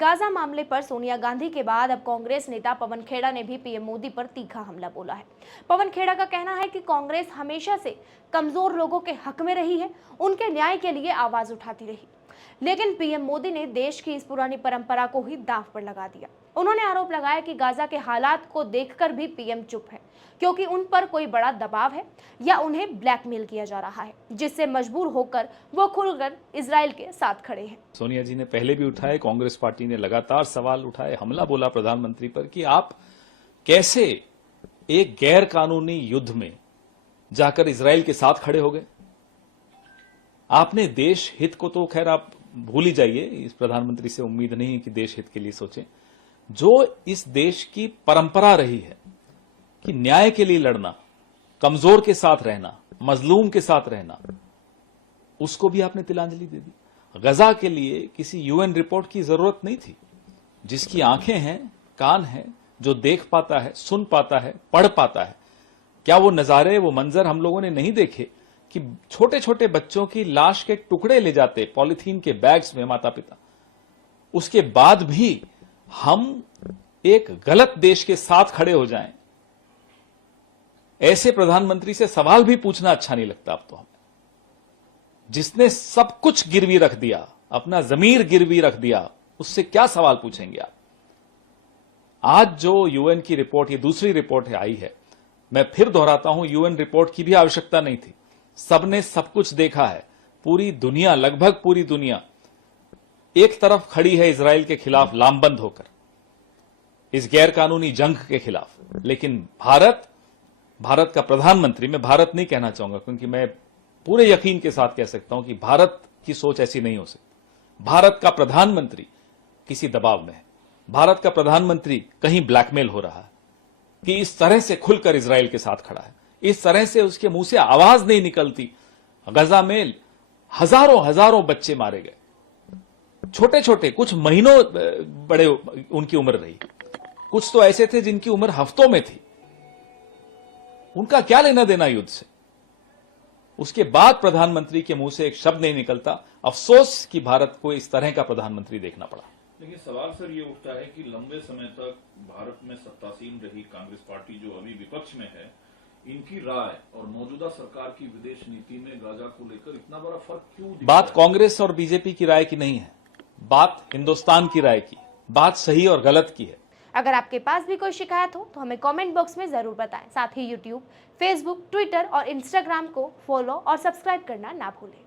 Gaza मामले पर सोनिया गांधी के बाद अब कांग्रेस नेता पवन खेड़ा ने भी पीएम मोदी पर तीखा हमला बोला है। पवन खेड़ा का कहना है कि कांग्रेस हमेशा से कमजोर लोगों के हक में रही है, उनके न्याय के लिए आवाज उठाती रही, लेकिन पीएम मोदी ने देश की इस पुरानी परंपरा को ही दांव पर लगा दिया। उन्होंने आरोप लगाया कि गाजा के हालात को देखकर भी पीएम चुप है, क्योंकि उन पर कोई बड़ा दबाव है या उन्हें ब्लैकमेल किया जा रहा है, जिससे मजबूर होकर वो खुलकर इजराइल के साथ खड़े हैं। सोनिया जी ने पहले भी उठाए, कांग्रेस पार्टी ने लगातार सवाल उठाए, हमला बोला प्रधानमंत्री पर कि आप कैसे एक गैर कानूनी युद्ध में जाकर इजराइल के साथ खड़े हो गए। आपने देश हित को तो खैर आप भूल ही जाइए, इस प्रधानमंत्री से उम्मीद नहीं है कि देश हित के लिए सोचें। जो इस देश की परंपरा रही है कि न्याय के लिए लड़ना, कमजोर के साथ रहना, मजलूम के साथ रहना, उसको भी आपने तिलांजलि दे दी। गजा के लिए किसी यूएन रिपोर्ट की जरूरत नहीं थी। जिसकी आंखें हैं, कान हैं, जो देख पाता है, सुन पाता है, पढ़ पाता है, क्या वो नजारे, वो मंजर हम लोगों ने नहीं देखे कि छोटे छोटे बच्चों की लाश के टुकड़े ले जाते पॉलिथीन के बैग्स में माता पिता। उसके बाद भी हम एक गलत देश के साथ खड़े हो जाएं, ऐसे प्रधानमंत्री से सवाल भी पूछना अच्छा नहीं लगता। अब तो हमें, जिसने सब कुछ गिरवी रख दिया, अपना जमीर गिरवी रख दिया, उससे क्या सवाल पूछेंगे आप। आज जो यूएन की रिपोर्ट, ये दूसरी रिपोर्ट है आई है, मैं फिर दोहराता हूं, यूएन रिपोर्ट की भी आवश्यकता नहीं थी। सबने सब कुछ देखा है। पूरी दुनिया, लगभग पूरी दुनिया एक तरफ खड़ी है इजराइल के खिलाफ लामबंद होकर, इस गैर कानूनी जंग के खिलाफ। लेकिन भारत का प्रधानमंत्री, मैं भारत नहीं कहना चाहूंगा क्योंकि मैं पूरे यकीन के साथ कह सकता हूं कि भारत की सोच ऐसी नहीं हो सकती। भारत का प्रधानमंत्री किसी दबाव में है। भारत का प्रधानमंत्री कहीं ब्लैकमेल हो रहा है कि इस तरह से खुलकर इजराइल के साथ खड़ा है, इस तरह से उसके मुंह से आवाज नहीं निकलती। गजा में हजारों बच्चे मारे गए, छोटे छोटे, कुछ महीनों बड़े उनकी उम्र रही, कुछ तो ऐसे थे जिनकी उम्र हफ्तों में थी। उनका क्या लेना देना युद्ध से। उसके बाद प्रधानमंत्री के मुंह से एक शब्द नहीं निकलता। अफसोस कि भारत को इस तरह का प्रधानमंत्री देखना पड़ा। लेकिन सवाल सर ये उठता है कि लंबे समय तक भारत में सत्तासीन रही कांग्रेस पार्टी, जो अभी विपक्ष में है, इनकी राय और मौजूदा सरकार की विदेश नीति में गाजा को लेकर इतना बड़ा फर्क क्यों? बात कांग्रेस और बीजेपी की राय की नहीं है, बात हिंदुस्तान की राय की, बात सही और गलत की है। अगर आपके पास भी कोई शिकायत हो तो हमें कमेंट बॉक्स में जरूर बताएं। साथ ही यूट्यूब, फेसबुक, ट्विटर और इंस्टाग्राम को फॉलो और सब्सक्राइब करना ना भूलें।